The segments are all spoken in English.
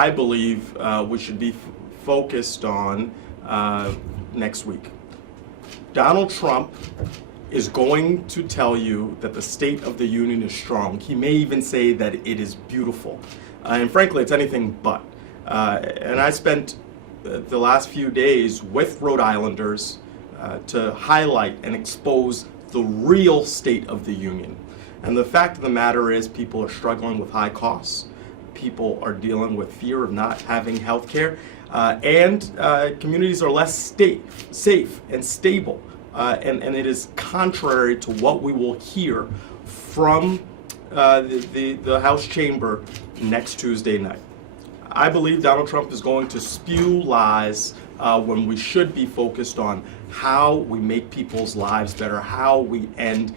I believe we should be focused on next week. Donald Trump is going to tell you that the State of the Union is strong. He may even say that it is beautiful. And frankly, it's anything but. And I spent the last few days with Rhode Islanders to highlight and expose the real State of the Union. And the fact of the matter is people are struggling with high costs. People are dealing with fear of not having health care. And communities are less safe and stable. And it is contrary to what we will hear from the House chamber next Tuesday night. I believe Donald Trump is going to spew lies when we should be focused on how we make people's lives better, how we end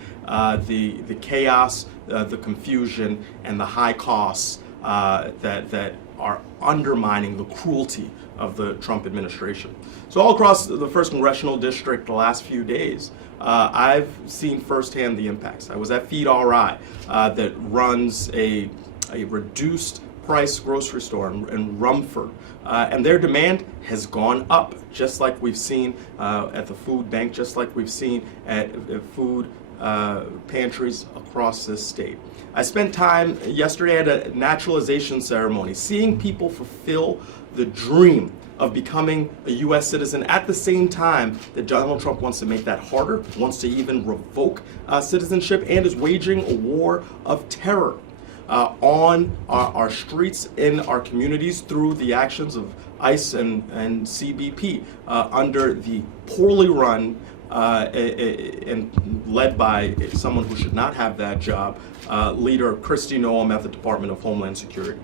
the chaos, the confusion, and the high costs that are undermining the cruelty of the Trump administration. So all across the 1st Congressional District the last few days, I've seen firsthand the impacts. I was at Feed RI that runs a reduced price grocery store in Rumford, and their demand has gone up, just like we've seen at the food bank, just like we've seen at food pantries across this state. I spent time yesterday at a naturalization ceremony, seeing people fulfill the dream of becoming a U.S. citizen at the same time that Donald Trump wants to make that harder, wants to even revoke citizenship, and is waging a war of terror on our streets in our communities through the actions of ICE and CBP under the poorly run and led by someone who should not have that job, leader Kristi Noem at the Department of Homeland Security.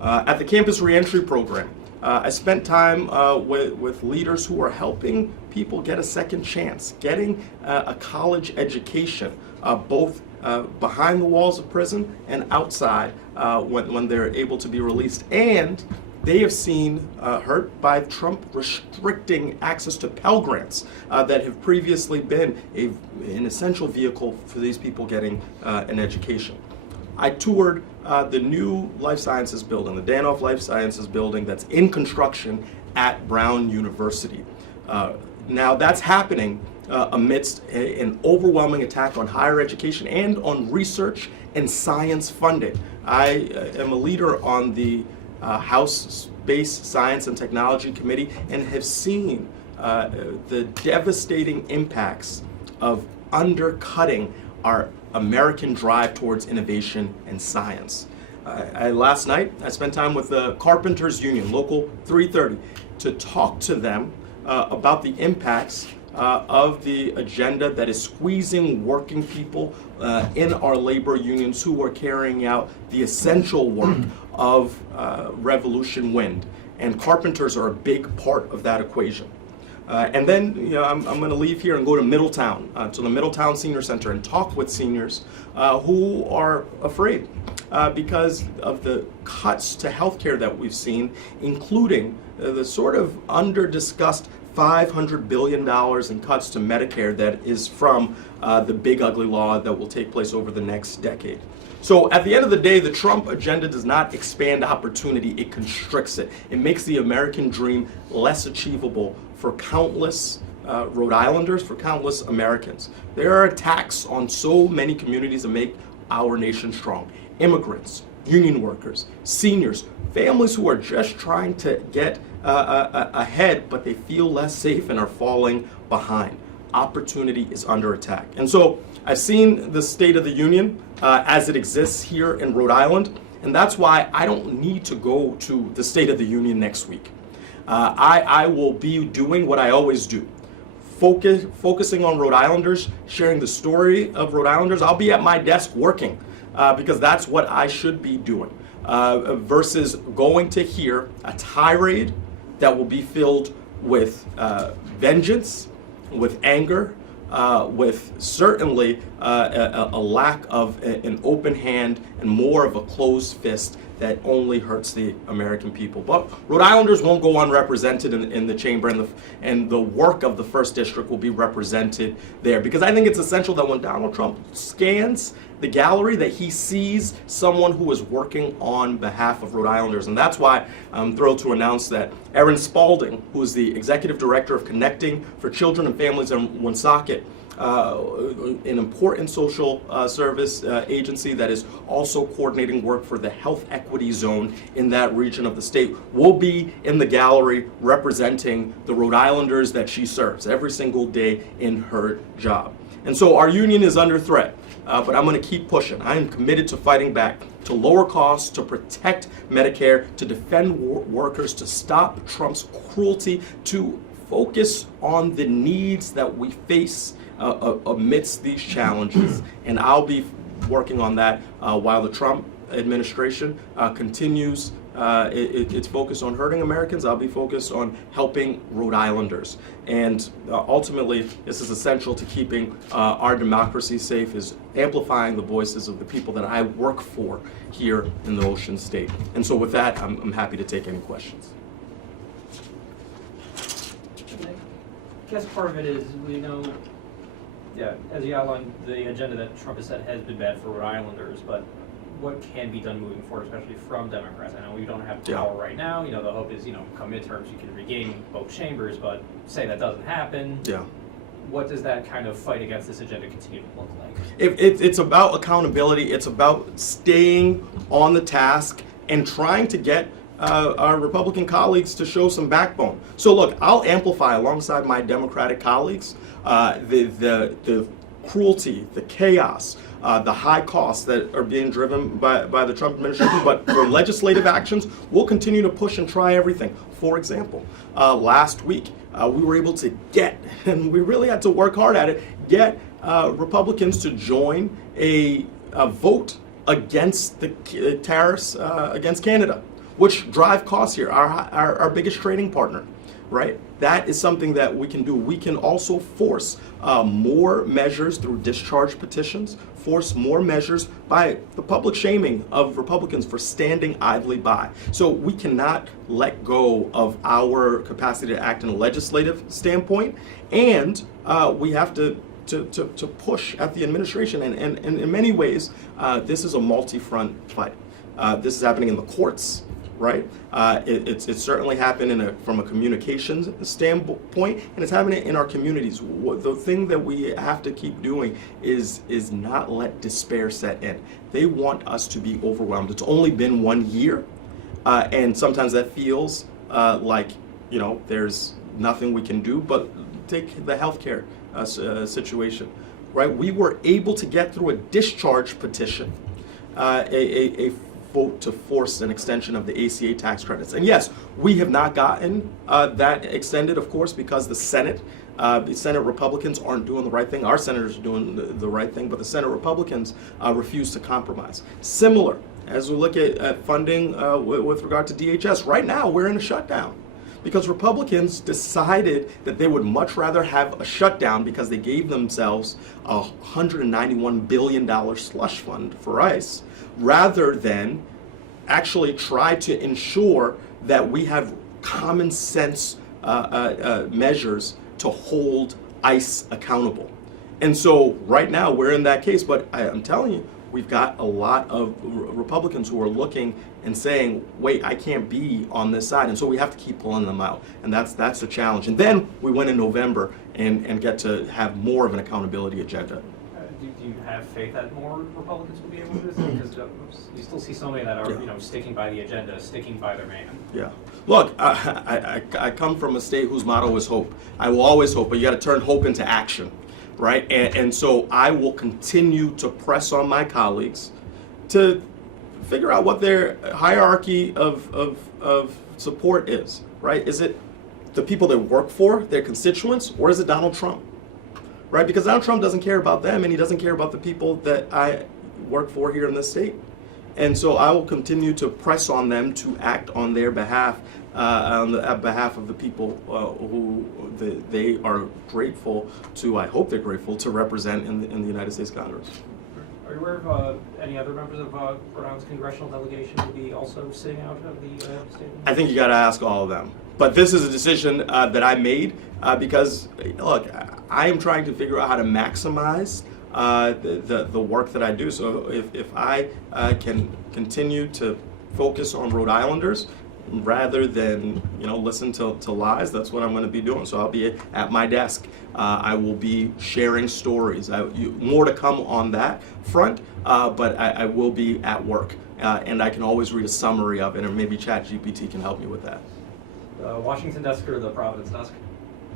At the Campus Reentry Program, I spent time with leaders who are helping people get a second chance, getting a college education, both behind the walls of prison and outside when they're able to be released. And they have seen hurt by Trump restricting access to Pell Grants that have previously been an essential vehicle for these people getting an education. I toured the new Life Sciences building, the Danoff Life Sciences building that's in construction at Brown University. Now that's happening amidst an overwhelming attack on higher education and on research and science funding. I am a leader on the House Space Science and Technology Committee and have seen the devastating impacts of undercutting our American drive towards innovation and science. Last night, I spent time with the Carpenters Union, Local 330, to talk to them about the impacts of the agenda that is squeezing working people in our labor unions who are carrying out the essential work of Revolution Wind. And carpenters are a big part of that equation. And then, I'm going to leave here and go to Middletown, to the Middletown Senior Center, and talk with seniors who are afraid because of the cuts to healthcare that we've seen, including the sort of under-discussed $500 billion in cuts to Medicare that is from the big ugly law that will take place over the next decade. So at the end of the day, the Trump agenda does not expand opportunity, it constricts it. It makes the American dream less achievable for countless Rhode Islanders, for countless Americans. There are attacks on so many communities that make our nation strong. Immigrants, union workers, seniors, families who are just trying to get ahead, but they feel less safe and are falling behind. Opportunity is under attack. And so I've seen the State of the Union as it exists here in Rhode Island, and that's why I don't need to go to the State of the Union next week. I will be doing what I always do, focusing on Rhode Islanders, sharing the story of Rhode Islanders. I'll be at my desk working because that's what I should be doing, versus going to hear a tirade that will be filled with vengeance, with anger, with certainly a lack of an open hand and more of a closed fist that only hurts the American people. But Rhode Islanders won't go unrepresented in the chamber, and the work of the 1st District will be represented there. Because I think it's essential that when Donald Trump scans the gallery, that he sees someone who is working on behalf of Rhode Islanders. And that's why I'm thrilled to announce that Erin Spalding, who is the Executive Director of Connecting for Children and Families in Woonsocket, an important social service agency that is also coordinating work for the health equity zone in that region of the state, will be in the gallery representing the Rhode Islanders that she serves every single day in her job. And so our union is under threat, but I'm going to keep pushing. I am committed to fighting back, to lower costs, to protect Medicare, to defend workers, to stop Trump's cruelty, to focus on the needs that we face amidst these challenges. And I'll be working on that while the Trump administration continues its focus on hurting Americans. I'll be focused on helping Rhode Islanders. And ultimately, this is essential to keeping our democracy safe, is amplifying the voices of the people that I work for here in the Ocean State. And so with that, I'm happy to take any questions. I guess part of it is, we know, yeah, as you outlined, the agenda that Trump has said has been bad for Rhode Islanders, but what can be done moving forward, especially from Democrats? I know we don't have power right now. The hope is, come midterms, you can regain both chambers, but say that doesn't happen. Yeah. What does that kind of fight against this agenda continue to look like? It's about accountability. It's about staying on the task and trying to get our Republican colleagues to show some backbone. So look, I'll amplify alongside my Democratic colleagues the cruelty, the chaos, the high costs that are being driven by the Trump administration. But for legislative actions, we'll continue to push and try everything. For example, last week, we were able to get, and we really had to work hard at it, get Republicans to join a vote against the tariffs against Canada, which drive costs here, our biggest trading partner, right? That is something that we can do. We can also force more measures through discharge petitions, force more measures by the public shaming of Republicans for standing idly by. So we cannot let go of our capacity to act in a legislative standpoint, and we have to push at the administration. And in many ways, this is a multi-front fight. This is happening in the courts, right? It's certainly happened from a communications standpoint, and it's happening in our communities. The thing that we have to keep doing is not let despair set in. They want us to be overwhelmed. It's only been 1 year, and sometimes that feels like there's nothing we can do. But take the healthcare situation, right? We were able to get through a discharge petition, a vote to force an extension of the ACA tax credits. And yes, we have not gotten that extended, of course, because the Senate Republicans aren't doing the right thing. Our senators are doing the right thing, but the Senate Republicans refuse to compromise. Similar, as we look at funding with regard to DHS, right now we're in a shutdown because Republicans decided that they would much rather have a shutdown because they gave themselves a $191 billion slush fund for ICE, rather than actually try to ensure that we have common sense measures to hold ICE accountable. And so right now we're in that case, but I'm telling you, we've got a lot of Republicans who are looking and saying, wait, I can't be on this side. And so we have to keep pulling them out. And that's the challenge. And then we went in November and get to have more of an accountability agenda. Do you have faith that more Republicans will be able to do this? Because you still see so many that are, sticking by the agenda, sticking by their man. Yeah. Look, I come from a state whose motto is hope. I will always hope, but you got to turn hope into action, right? And so I will continue to press on my colleagues to figure out what their hierarchy of support is, right? Is it the people they work for, their constituents, or is it Donald Trump? Right, because Donald Trump doesn't care about them, and he doesn't care about the people that I work for here in this state. And so I will continue to press on them to act on their behalf, on behalf of the people who they are grateful to, I hope they're grateful to represent in the United States Congress. Are you aware of any other members of Rhode Island's congressional delegation who will be also sitting out of the state? I think you got to ask all of them. But this is a decision that I made because, look, I am trying to figure out how to maximize the work that I do. So if I can continue to focus on Rhode Islanders rather than listen to lies, that's what I'm going to be doing. So I'll be at my desk. I will be sharing stories. More to come on that front, but I will be at work, and I can always read a summary of it, and maybe ChatGPT can help me with that. Washington desk or the Providence desk?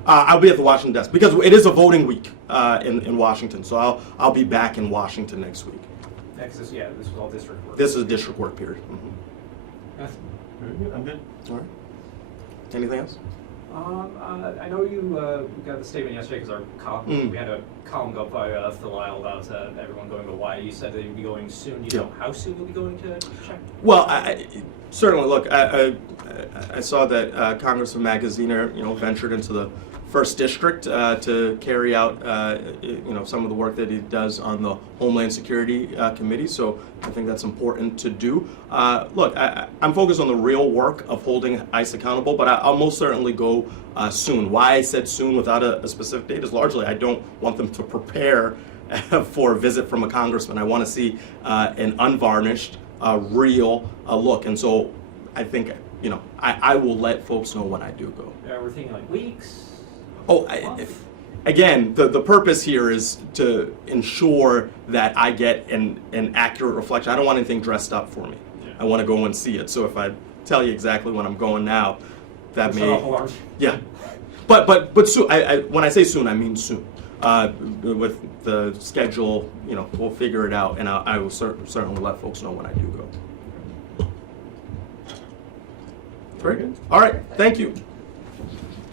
I'll be at the Washington desk because it is a voting week in Washington. So I'll be back in Washington next week. This was all district work. This is a district work period. Mm-hmm. Yes. Very good. I'm good. All right. Anything else? I know you got the statement yesterday because we had a column go by Phil Lyle about everyone going to Hawaii. You said that you'd be going soon. Do you know how soon you'll be going to check? Well, certainly. Look, I saw that Congressman Magaziner, ventured into the first district to carry out, some of the work that he does on the Homeland Security Committee. So I think that's important to do. Look, I'm focused on the real work of holding ICE accountable, but I'll most certainly go soon. Why I said soon without a specific date is largely I don't want them to prepare for a visit from a congressman. I want to see an unvarnished, real look. And so I think, I will let folks know when I do go. We're thinking like weeks. Again, the purpose here is to ensure that I get an accurate reflection. I don't want anything dressed up for me. Yeah. I want to go and see it. So if I tell you exactly when I'm going now, that Set may off alarms. Yeah, but soon. When I say soon, I mean soon. With the schedule, we'll figure it out, and I will certainly let folks know when I do go. Very good. All right, thank you.